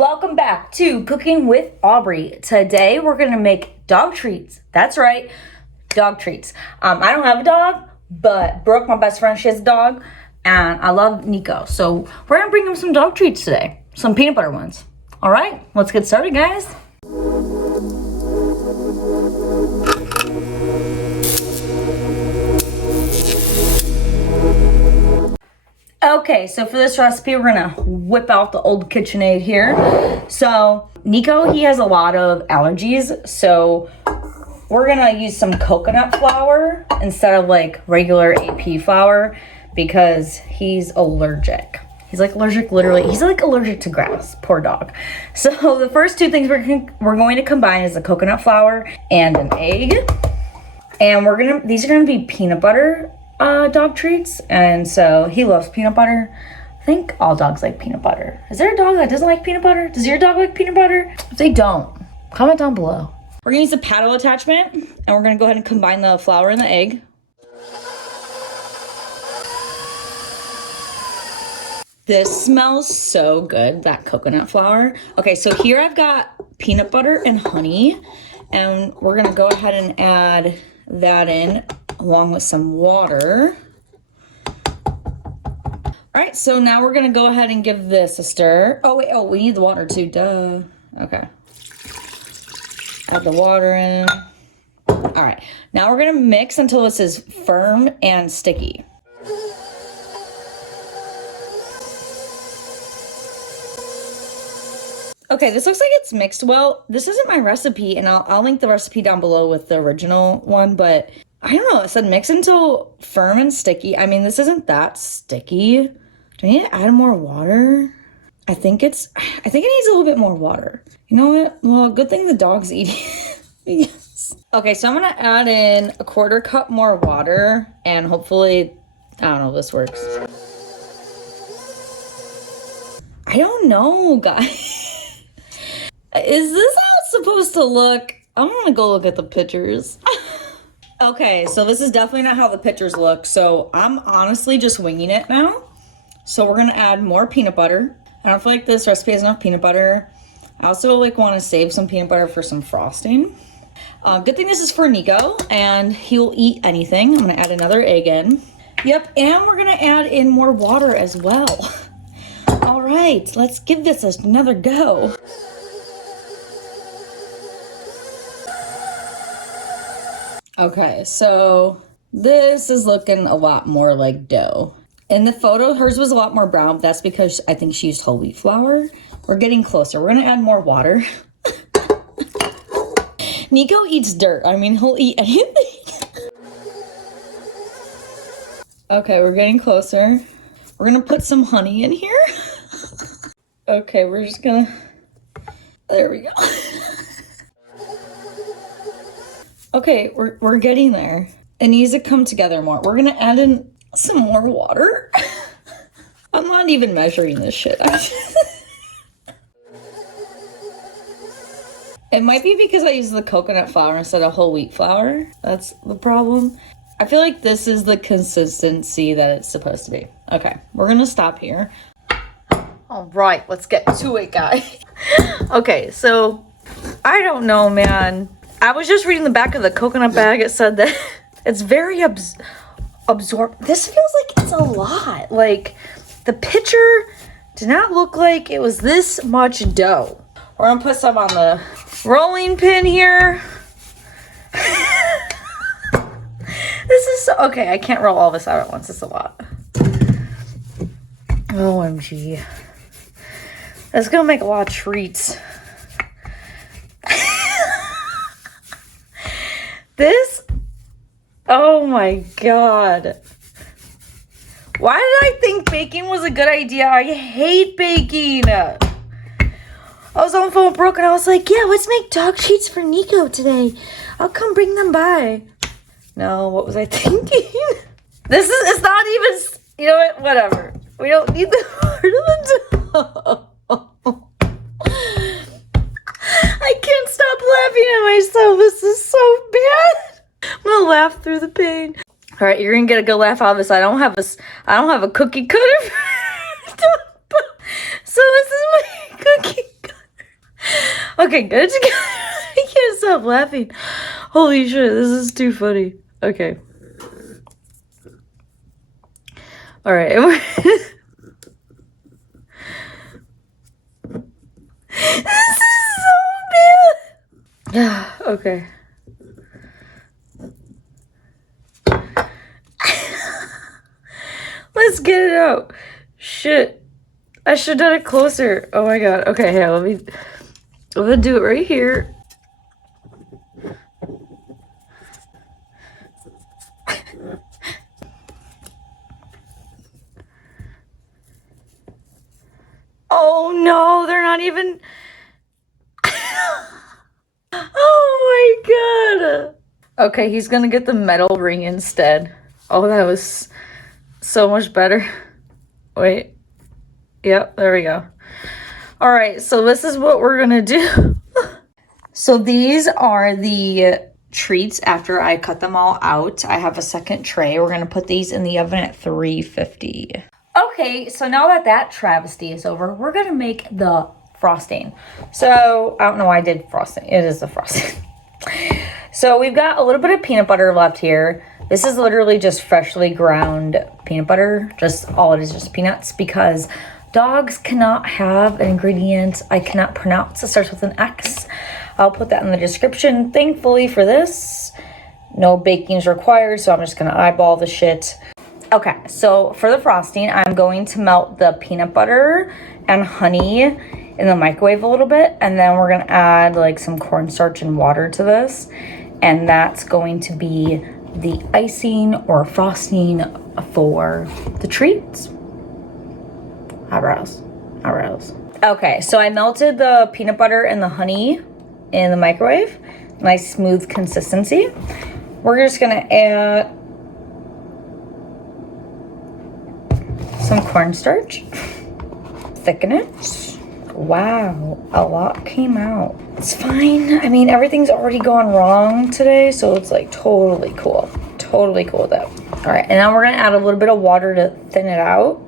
welcome back to Cooking with Aubrey. Today we're gonna make dog treats. That's right, dog treats. I don't have a dog, but Brooke, my best friend, she has a dog, and I love Niko. So we're gonna bring him some dog treats today, some peanut butter ones. All right, let's get started, guys. Okay, so for this recipe, we're gonna whip out the old KitchenAid here. So Niko, he has a lot of allergies, so we're gonna use some coconut flour instead of like regular AP flour because he's allergic. He's like allergic, literally, he's like allergic to grass, poor dog. So the first two things we're going to combine is the coconut flour and an egg. And these are gonna be peanut butter dog treats, and so he loves peanut butter. I think all dogs like peanut butter. Is there a dog that doesn't like peanut butter? Does your dog like peanut butter? If they don't, comment down below. We're gonna use the paddle attachment, and we're gonna go ahead and combine the flour and the egg. This smells so good, that coconut flour. Okay, so here I've got peanut butter and honey, and we're gonna go ahead and add that in along with some water. All right, so now we're gonna go ahead and give this a stir. Oh wait, we need the water too, duh. Okay. Add the water in. All right, now we're gonna mix until this is firm and sticky. Okay, this looks like it's mixed well. This isn't my recipe, and I'll link the recipe down below with the original one, but I don't know, it said mix until firm and sticky. I mean, this isn't that sticky. Do I need to add more water? I think it needs a little bit more water. You know what? Well, good thing the dog's eating. Yes. Okay, so I'm gonna add in a 1/4 cup more water, and hopefully, I don't know if this works. I don't know, guys. Is this how it's supposed to look? I'm gonna go look at the pictures. Okay, so this is definitely not how the pictures look, so I'm honestly just winging it now. So we're gonna add more peanut butter. I don't feel like this recipe has enough peanut butter. I also like want to save some peanut butter for some frosting. Good thing this is for Niko, and he'll eat anything. I'm gonna add another egg in. Yep, and we're gonna add in more water as well. All right, let's give this another go. Okay, so this is looking a lot more like dough. In the photo, hers was a lot more brown, but that's because I think she used whole wheat flour. We're getting closer. We're gonna add more water. Niko eats dirt. I mean, he'll eat anything. Okay, we're getting closer. We're gonna put some honey in here. Okay, we're just gonna, there we go. Okay, we're getting there. It needs to come together more. We're gonna add in some more water. I'm not even measuring this shit. It might be because I use the coconut flour instead of whole wheat flour. That's the problem. I feel like this is the consistency that it's supposed to be. Okay, we're gonna stop here. All right, let's get to it, guys. Okay, so I don't know, man. I was just reading the back of the coconut bag. It said that it's very absorb. This feels like it's a lot. Like the picture did not look like it was this much dough. We're gonna put some on the rolling pin here. This is so, okay, I can't roll all this out at once. It's a lot. OMG. That's gonna make a lot of treats. This, oh my God. Why did I think baking was a good idea? I hate baking. I was on the phone with Brooke and I was like, yeah, let's make dog treats for Niko today. I'll come bring them by. No, what was I thinking? It's not even, you know what, whatever. We don't need the part of the dog. I can't stop laughing at myself. This is so bad. I'm gonna laugh through the pain. All right, you're gonna get a good laugh out of this. I don't have a cookie cutter. So this is my cookie cutter. Okay, good. I can't stop laughing. Holy shit, this is too funny. Okay. All right. This is so bad. Okay. Let's get it out. Shit. I should have done it closer. Oh my god. Okay, here, I'm gonna do it right here. Oh no, they're not even. Oh my god. Okay, he's gonna get the metal ring instead. Oh, that was so much better. Wait. Yep, there we go. All right, so this is what we're gonna do. So these are the treats after I cut them all out. I have a second tray. We're gonna put these in the oven at 350. Okay, so now that travesty is over, we're gonna make the frosting. So I don't know why I did frosting. It is the frosting. So we've got a little bit of peanut butter left here. This is literally just freshly ground peanut butter. Just all it is, just peanuts, because dogs cannot have an ingredient I cannot pronounce. It starts with an X. I'll put that in the description. Thankfully for this, no baking is required, so I'm just gonna eyeball the shit. Okay, so for the frosting, I'm going to melt the peanut butter and honey in the microwave a little bit, and then we're gonna add like some cornstarch and water to this, and that's going to be the icing or frosting for the treats. Eyebrows. Okay, so I melted the peanut butter and the honey in the microwave. Nice smooth consistency. We're just gonna add some cornstarch. Thicken it. Wow, a lot came out. It's fine. I mean, everything's already gone wrong today, so it's like totally cool. Totally cool with that. All right, and now we're gonna add a little bit of water to thin it out.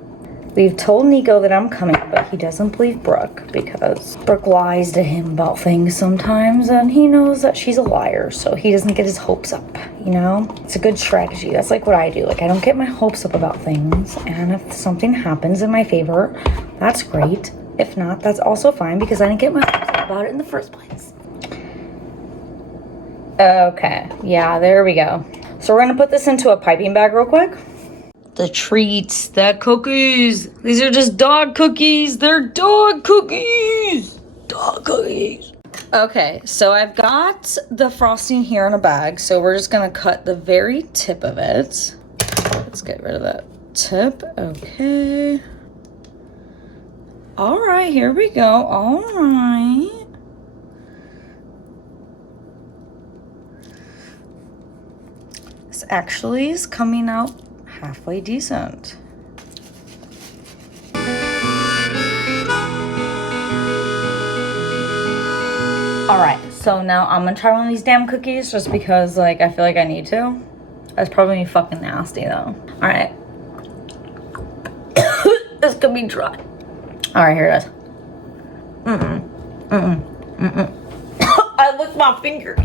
We've told Niko that I'm coming, but he doesn't believe Brooke because Brooke lies to him about things sometimes, and he knows that she's a liar, so he doesn't get his hopes up, you know? It's a good strategy. That's like what I do. Like, I don't get my hopes up about things, and if something happens in my favor, that's great. If not, that's also fine because I didn't get my hopes up about it in the first place. Okay, yeah, there we go. So we're gonna put this into a piping bag real quick. The treats, the cookies. These are just dog cookies. They're dog cookies. Dog cookies. Okay, so I've got the frosting here in a bag. So we're just gonna cut the very tip of it. Let's get rid of that tip. Okay. All right, here we go. All right. This actually is coming out halfway decent. All right, so now I'm gonna try one of these damn cookies just because, like, I feel like I need to. That's probably fucking nasty though. All right. This could be dry. All right, here it is. I licked my finger.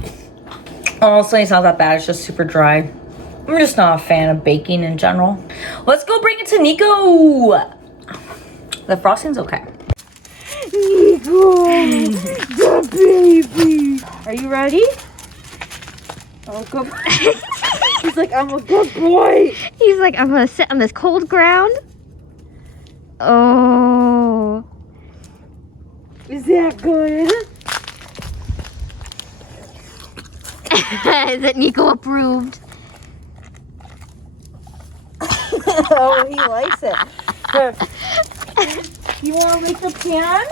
Honestly, it's not that bad. It's just super dry. I'm just not a fan of baking in general. Let's go bring it to Niko. The frosting's okay. Niko, the baby. Are you ready? Oh, good. He's like, I'm a good boy. He's like, I'm gonna sit on this cold ground. Oh. Is that good? Is it Niko approved? Oh, he likes it. Here. You want to lick the pan?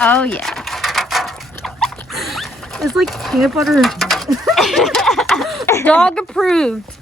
Oh, yeah. It's like peanut butter. Dog approved.